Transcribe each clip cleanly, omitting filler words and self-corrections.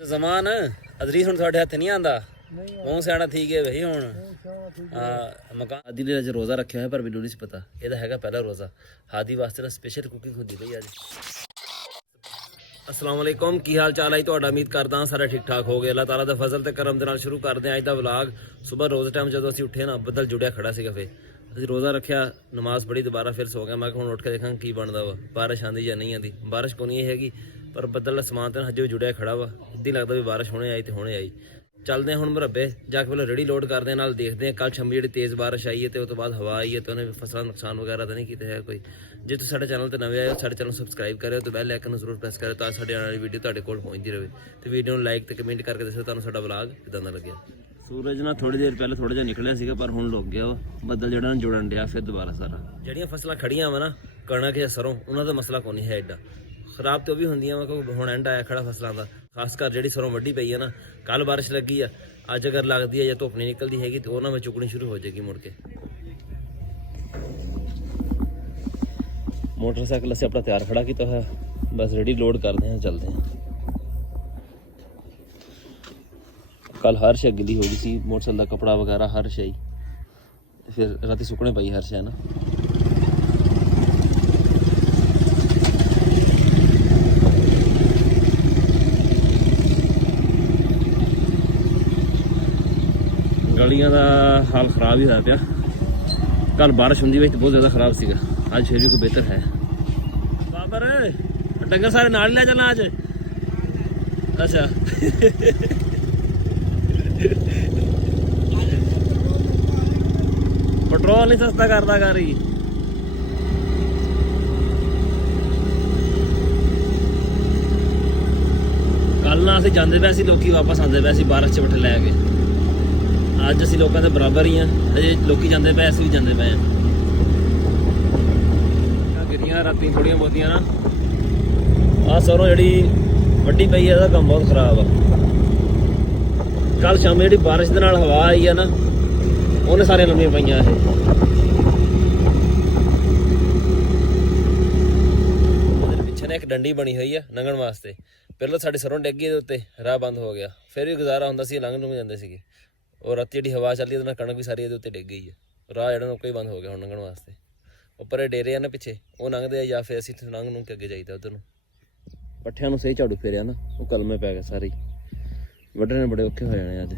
ਜ਼ਮਾਨ ਅਦਰੀਸ ਹੁਣ ਤੁਹਾਡੇ ਹੱਥ ਨਹੀਂ ਆਂਦਾ ਮੂੰਹ ਸਿਆਣਾ ਠੀਕ ਹੈ ਬਈ ਹੁਣ ਮਕਾਨ ਆਦੀ ਨੇ ਅੱਜ ਰੋਜ਼ਾ ਰੱਖਿਆ ਹੈ ਪਰ ਮੈਨੂੰ ਨਹੀਂ ਪਤਾ ਇਹਦਾ ਹੈਗਾ ਪਹਿਲਾ ਰੋਜ਼ਾ ਹਾਦੀ ਵਾਸਤੇ ਨਾ ਸਪੈਸ਼ਲ ਕੁਕਿੰਗ ਹੁੰਦੀ ਪਈ ਅੱਜ। अस्सलाम वालेकुम की हाल चाल है ਤੁਹਾਡਾ ਉਮੀਦ ਕਰਦਾ ਸਾਰਾ ਠੀਕ ਠਾਕ ਹੋ ਗਿਆ। ਅੱਲਾਹ ਤਾਲਾ ਦਾ ਫਜ਼ਲ ਤੇ ਕਰਮ ਦੇ ਨਾਲ ਸ਼ੁਰੂ ਕਰਦੇ ਆਂ ਅੱਜ ਦਾ ਵਲੌਗ। ਸਵੇਰ ਰੋਜ਼ ਟਾਈਮ ਜਦੋਂ ਅਸੀਂ ਉੱਠੇ ਨਾ ਬੱਦਲ ਜੁੜਿਆ ਖੜਾ ਸੀਗਾ ਫੇ ਅਸੀਂ ਰੋਜ਼ਾ ਰੱਖਿਆ ਨਮਾਜ਼ ਪੜ੍ਹੀ ਦੁਬਾਰਾ ਫਿਰ ਸੋ ਗਿਆ। ਮੈਂ ਹੁਣ ਉੱਠ ਕੇ ਦੇਖਾਂ ਕੀ ਬਣਦਾ ਵਾ ਬਾਰਿਸ਼ ਆਂਦੀ ਜਾਂ ਨਹੀਂ ਆਂਦੀ। ਬਾਰਿਸ਼ ਕੋਈ ਨਹੀਂ ਹੈਗੀ ਪਰ ਬੱਦਲ ਅਸਮਾਨ ਤੇ ਹਜੇ ਵੀ ਜੁੜਿਆ ਖੜਾ ਵਾ ਇੱਦਾਂ ਲੱਗਦਾ ਵੀ ਬਾਰਿਸ਼ ਹੋਣੇ ਆਈ ਤੇ ਹੋਣੇ ਆਈ। ਚੱਲਦੇ ਹੁਣ ਮੁਰੱਬੇ ਜਾ ਕੇ ਪਹਿਲਾਂ ਰੇੜੀ ਲੋਡ ਕਰਦੇ ਨਾਲ ਦੇਖਦੇ ਹਾਂ ਕੱਲ ਸ਼ਾਮੀ ਜਿਹੜੀ ਤੇਜ਼ ਬਾਰਿਸ਼ ਆਈ ਹੈ ਤੇ ਉਸ ਤੋਂ ਬਾਅਦ ਹਵਾ ਆਈ ਹੈ ਤੇ ਉਹਨੇ ਫਸਲਾਂ ਨੁਕਸਾਨ ਵਗੈਰਾ ਤਾਂ ਨਹੀਂ ਕੀਤਾ ਹੈ ਕੋਈ। ਜੇ ਤੁਸੀਂ ਸਾਡੇ ਚੈਨਲ ਤੇ ਨਵੇਂ ਆਏ ਹੋ ਸਾਡੇ ਚੈਨਲ ਨੂੰ ਸਬਸਕ੍ਰਾਈਬ ਕਰਿਓ ਤੇ ਬੈਲ ਆਈਕਨ ਨੂੰ ਜ਼ਰੂਰ ਪ੍ਰੈਸ ਕਰਿਓ ਤਾਂ ਸਾਡੇ ਆਉਣ ਵਾਲੀ ਵੀਡੀਓ ਤੁਹਾਡੇ ਕੋਲ ਪਹੁੰਚਦੀ ਰਹੇ ਤੇ ਵੀਡੀਓ ਨੂੰ ਲਾਈਕ ਤੇ ਕਮੈਂਟ ਕਰਕੇ ਦੱਸੋ ਤੁਹਾਨੂੰ ਸਾਡਾ ਵਲੌਗ ਕਿਦਾਂ ਦਾ ਲੱਗਿਆ। ਸੂਰਜ ਨਾ ਥੋੜੀ ਦੇਰ ਪਹਿਲੇ ਥੋੜਾ ਜਿਹਾ ਨਿਕਲਿਆ ਸੀਗਾ ਪਰ ਹੁਣ ਲੁਕ ਗਿਆ ਵਾ ਬੱਦਲ ਜਿਹੜਾ ਨਾ ਜੁੜਨ ਡਿਆ ਫਿਰ ਦੁਬਾਰਾ ਸਾਰਾ। ਜਿਹੜੀਆਂ ਫਸਲਾਂ ਖੜੀਆਂ ਵਾ ਨਾ ਕਣਕ ਜਾਂ ਸਰੋਂ ਉਹਨਾਂ ਦਾ ਮਸਲਾ ਕੋਈ ਨਹੀਂ ਹੈ ਐਡਾ ਖਰਾਬ ਤੇ ਉਹ ਵੀ ਹੁੰਦੀਆਂ ਵਾ ਕਿਉਂਕਿ ਹੁਣ ਐਂਡ ਆਇਆ ਖੜਾ ਫਸਲਾਂ ਦਾ। ਖਾਸ ਕਰ ਜਿਹੜੀ ਸਰੋਂ ਵੱਢੀ ਪਈ ਆ ਨਾ ਕੱਲ ਬਾਰਿਸ਼ ਲੱਗੀ ਆ ਅੱਜ ਅਗਰ ਲੱਗਦੀ ਹੈ ਜਾਂ ਧੁੱਪ ਨਹੀਂ ਨਿਕਲਦੀ ਹੈਗੀ ਤੇ ਉਹਨਾਂ ਵਿੱਚ ਚੁਗਣੀ ਸ਼ੁਰੂ ਹੋ ਜਾਏਗੀ ਮੁੜ ਕੇ। मोटरसाइकिल से अपना तैयार खड़ा किया है बस रेडी लोड करते हैं चलते हैं। कल हर शे गिली हो गई सी मोटरसाइकिल का कपड़ा वगैरह हर शे फिर राती सुकने पई हर शे ना। गलियां का हाल खराब ही होया पिया कल बारिश होंदी वही बहुत ज़्यादा खराब सीगा आज फिर भी कोई बेहतर है। बाबर डंगर सारे नाल ले चलना आज अच्छा पेट्रोल नहीं सस्ता करता कर ही कल ना असीं जांदे पए सी लोकी वापस आंदे पए सी बारिश च बठे लै के अज असीं लोकां दे बराबर ही हैं अजे लोकी जांदे पए असीं भी जांदे पए हैं। राती थोड़िया बहुतियां ना आ सरों जी वड्डी पई है काम बहुत खराब आ। कल शाम जी बारिश के नाल हवा आई है ना उन्हें सारिया लम्बियां पईयां पिछे ने एक डंडी बनी हुई है लंघण वास्ते। पहले साडी सरों डिग गई उत्ते राह बंद हो गया फिर भी गुजारा हुंदा सी लंघ लुंघ जांदे सीगे और राती जी हवा चली उहदे नाल कणक भी सारी उत्ते डिग गई है राह जिहड़ा कोई बंद हो गया हुण लंघण वास्ते। ਉੱਪਰ ਡੇਰੇ ਆ ਨਾ ਪਿੱਛੇ ਉਹ ਲੰਘਦੇ ਆ ਜਾਂ ਫਿਰ ਅਸੀਂ ਲੰਘ ਨੂੰ ਕੇ ਅੱਗੇ ਜਾਈਦਾ ਉਧਰ ਨੂੰ। ਪੱਠਿਆਂ ਨੂੰ ਸਹੀ ਝਾੜੂ ਫੇਰਿਆ ਨਾ ਉਹ ਕਲਮੇ ਪੈ ਗਏ ਸਾਰੇ ਵੱਢਣੇ ਬੜੇ ਔਖੇ ਹੋ ਜਾਣੇ ਅੱਜ।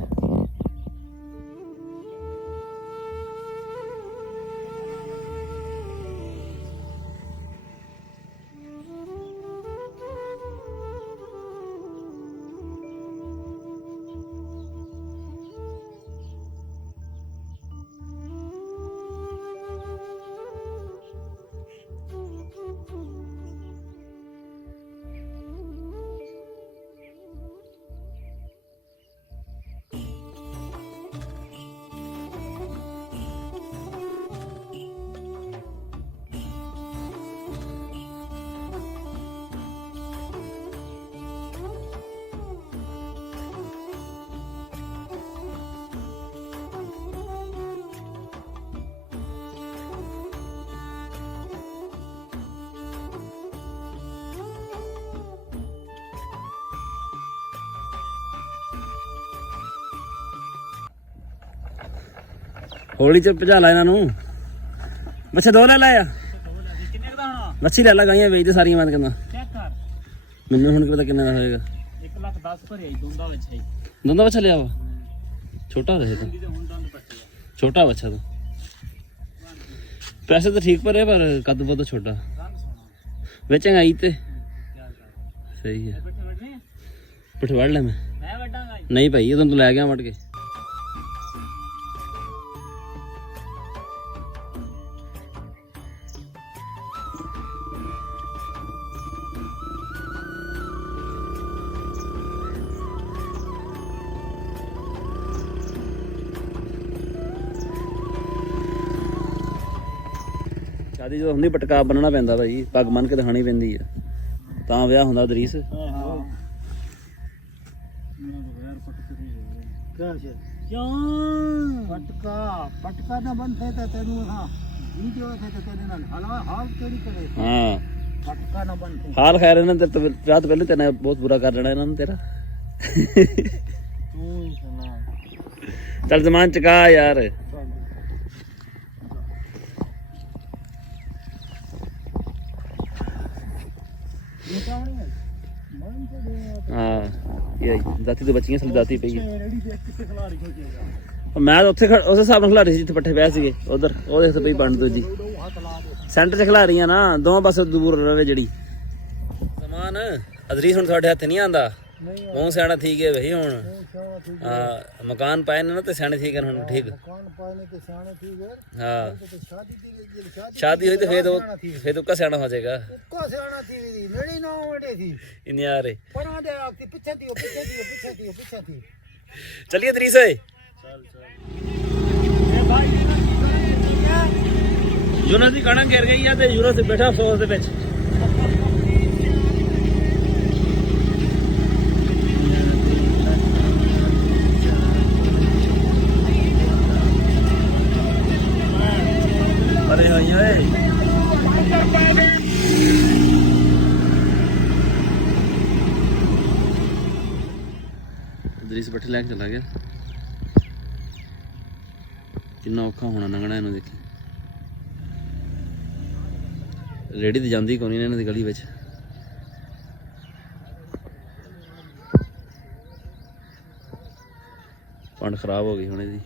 होली च भजा ला इन्हों मच्छे दो ले लाया मच्छी ले ला गाइयां बेचते सारियां मैं कहना मैनू हुण पता किन्ने दा होएगा 1,10,000 भरिया दोंदा बच्चा लिया वा छोटा रहे छोटा बच्चा तो पैसे तो ठीक भरे पर कद बहुत छोटा बेचेंगा आई ते सही है पिठ वड़ ले मैं नहीं भाई ये तो लै गया वट के। शादी जो होंगी पटका बनना पैंदा भाई पग बन के दिखानी पैंदी है तां विआह हुंदा दरीस। हाल खैर इन्होंने विआह तो पहले तेने बहुत बुरा कर लेना इन्होंने तेरा ਤੂੰ ਹੀ ਸੁਣਾ ਚੱਲ ਜ਼ਮਾਨ ਚਕਾ ਯਾਰ। हाँ यही दाती तो बच्चियां साली दाती पई मैं तो उत्थे उस हिसाब नाल खिला रही सी जिथे पट्ठे पए सीगे उधर ਉਹ ਦੇਖ ਤੇ ਪਈ ਬਣ ਦੂਜੀ ਸੈਂਟਰ 'ਚ ਖਿਲਾ ਰਹੀਆਂ ਨਾ ਦੋਵਾਂ ਪਾਸੇ ਦੂਰ ਰਵੇ ਜਿਹੜੀ ਸਮਾਨ ਅਦਰੀਸ ਹੁਣ ਤੁਹਾਡੇ ਹੱਥ ਨਹੀਂ ਆਂਦਾ ਮੂੰਹ ਸਿਆਣਾ ਠੀਕ ਹੈ ਬਈ ਹੁਣ ਹਾਂ ਮਕਾਨ ਪਾਏ ਨੇ ਨਾ ਤੇ ਸਿਆਣੇ ਠੀਕ ਹਨ ਹੁਣ ਠੀਕ ਮਕਾਨ ਪਾਏ ਨੇ ਤੇ ਸਿਆਣੇ ਠੀਕ ਹੈ ਹਾਂ ਤੇ ਸ਼ਾਦੀ ਦੀ ਸ਼ਾਦੀ ਹੋਈ ਤੇ ਫੇਰ ਉਹ ਸਿਆਣਾ ਹੋ ਜਾਏਗਾ ਕੋ ਸਿਆਣਾ ਥੀ ਮੇਰੀ ਨਾ ਵੜੇ ਥੀ ਇਨੇ ਯਾਰੇ ਪਰਾਂ ਦੇ ਆਖਤੀ ਪਿੱਛੇ ਦੀ ਚਲਿਏ ਅਦਰੀਸ ਓਏ ਯੂਨਸ ਦੀ ਕਣਕ ਗਿਰ ਗਈ ਆ ਤੇ ਯੂਨਸ ਬੈਠਾ ਅਫਸੋਸ ਦੇ ਵਿੱਚ ਅਰੇ ਹਾਈ ਓਏ ਅਦਰੀਸ ਬੈਠੇ ਲੈ ਕੇ ਚਲਾ ਗਿਆ ਕਿੰਨਾ ਔਖਾ ਹੋਣਾ ਲੰਘਣਾ ਇਹਨੂੰ ਦੇਖੀ ਰੇੜੀ ਤੇ ਜਾਂਦੀ ਕੋਈ ਨਹੀਂ ਇਹਨਾਂ ਦੀ ਗਲੀ ਵਿੱਚ ਪੰਡ ਖਰਾਬ ਹੋ ਗਈ ਹੁਣ ਇਹਦੀ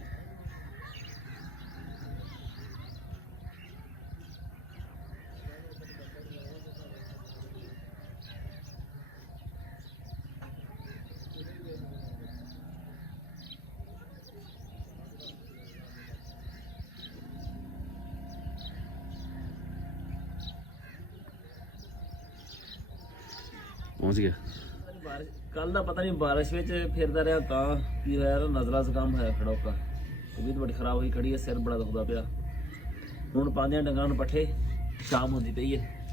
ਪਹੁੰਚ ਗਿਆ ਕੱਲ ਦਾ ਪਤਾ ਨਹੀਂ ਬਾਰਿਸ਼ ਵਿੱਚ ਫਿਰਦਾ ਰਿਹਾ ਤਾਂ ਕੀ ਹੋਇਆ ਨਜ਼ਲਾ ਜ਼ੁਕਾਮ ਹੋਇਆ ਖੜੋਕਾ ਤਬੀਅਤ ਬੜੀ ਖਰਾਬ ਹੋਈ ਖੜੀ ਹੈ ਸਿਰ ਬੜਾ ਦੁਖਦਾ ਪਿਆ ਹੁਣ ਪਾਉਂਦੇ ਡੰਗਰਾਂ ਨੂੰ ਪੱਠੇ ਸ਼ਾਮ ਹੁੰਦੀ ਪਈ ਹੈ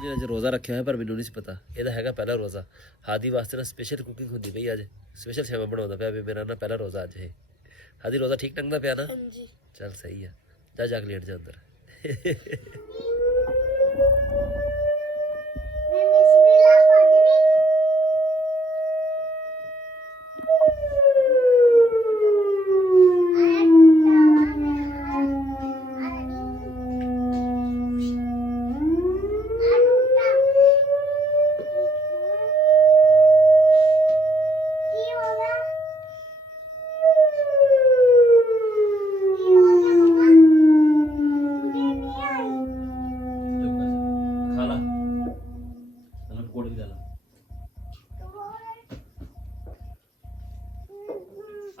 ਜਿਹੜਾ ਅੱਜ ਰੋਜ਼ਾ ਰੱਖਿਆ ਹੋਇਆ ਪਰ ਮੈਨੂੰ ਨਹੀਂ ਸੀ ਪਤਾ ਇਹਦਾ ਹੈਗਾ ਪਹਿਲਾ ਰੋਜ਼ਾ ਹਾਦੀ ਵਾਸਤੇ ਨਾ ਸਪੈਸ਼ਲ ਕੁਕਿੰਗ ਹੁੰਦੀ ਪਈ ਅੱਜ ਸਪੈਸ਼ਲ ਸੇਵਾ ਬਣਾਉਂਦਾ ਪਿਆ ਵੀ ਮੇਰਾ ਨਾ ਪਹਿਲਾ ਰੋਜ਼ਾ ਅੱਜ ਇਹ ਹਾਦੀ ਰੋਜ਼ਾ ਠੀਕ ਢੰਗ ਦਾ ਪਿਆ ਨਾ ਹਾਂਜੀ ਚੱਲ ਸਹੀ ਆ ਜਾ ਕੇ ਲੇਟ ਜਾ ਅੰਦਰ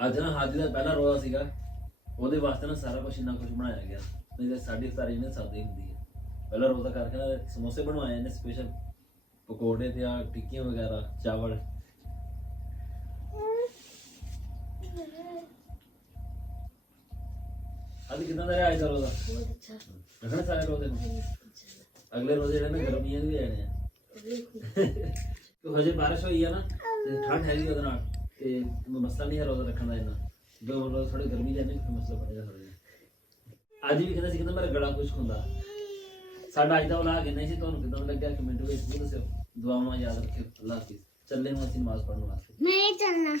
ਅੱਜ ਨਾ ਹਾਦੀ ਦਾ ਪਹਿਲਾ ਰੋਜ਼ਾ ਸੀਗਾ ਉਹਦੇ ਵਾਸਤੇ ਨਾ ਸਾਰਾ ਕੁਝ ਇੰਨਾ ਕੁਝ ਬਣਾਇਆ ਗਿਆ ਨਹੀਂ ਤਾਂ ਸਾਡੀ ਇਫਤਾਰੀ ਨੇ ਸਾਦੀ ਹੁੰਦੀ ਹੈ। ਪਹਿਲਾਂ ਰੋਜ਼ਾ ਕਰਕੇ ਨਾ ਸਮੋਸੇ ਬਣਵਾਏ ਨੇ ਸਪੈਸ਼ਲ, ਪਕੌੜੇ ਤੇ ਆ ਟਿੱਕੀਆਂ ਵਗੈਰਾ, ਚਾਵਲ। ਅੱਜ ਕਿਦਾਂ ਦਾ ਰਿਹਾ ਅੱਜ ਦਾ ਰੋਜ਼ਾ? बहुत अच्छा। ਰੱਖਣਾ ਸਾਰੇ ਰੋਜ਼ੇ ਨੂੰ। ਅਗਲੇ ਰੋਜ਼ੇ ਜਿਹੜੇ ਨੇ ਗਰਮੀਆਂ ਦੇ ਵੀ ਆਣੇ ਆ। ਕਿਉਂ ਹਜੇ ਬਾਰਿਸ਼ ਹੋਈ ਆ ਨਾ ਤੇ ਠੰਡ ਹੈਗੀ ਉਹਦੇ ਨਾਲ, ਤੇ ਮਸਲਾ ਨਹੀਂ ਹੈ ਰੋਜ਼ਾ ਰੱਖਣ ਦਾ ਇੰਨਾ। ਜੋ ਰੋਜ਼ ਥੋੜੀ ਗਰਮੀ ਜਾਂਦੀ ਫਿਰ ਮਸਲਾ ਬਣੇਗਾ ਥੋੜਾ ਜਿਹਾ। ਅੱਜ ਵੀ ਕਹਿੰਦਾ ਸੀ, ਕਹਿੰਦਾ ਮੇਰਾ ਗਲਾ ਖੁਸ਼ਕ ਹੁੰਦਾ। ਸਾਡਾ ਅੱਜ ਦਾ ਵਲੌਗ ਇੰਨਾ ਹੀ ਸੀ। ਤੁਹਾਨੂੰ ਕਿਦਾਂ ਲੱਗਿਆ ਕਮੈਂਟ ਵਿੱਚ ਜ਼ਰੂਰ ਦੱਸਿਓ। ਦੁਆਵਾਂ ਯਾਦ ਰੱਖਿਓ। ਅੱਲਾਹ ਹਾਫਿਜ਼। ਚੱਲੇ ਨੂੰ ਅਸੀਂ ਨਮਾਜ਼ ਪੜ੍ਹਨ ਵਾਸਤੇ। मैं चलना।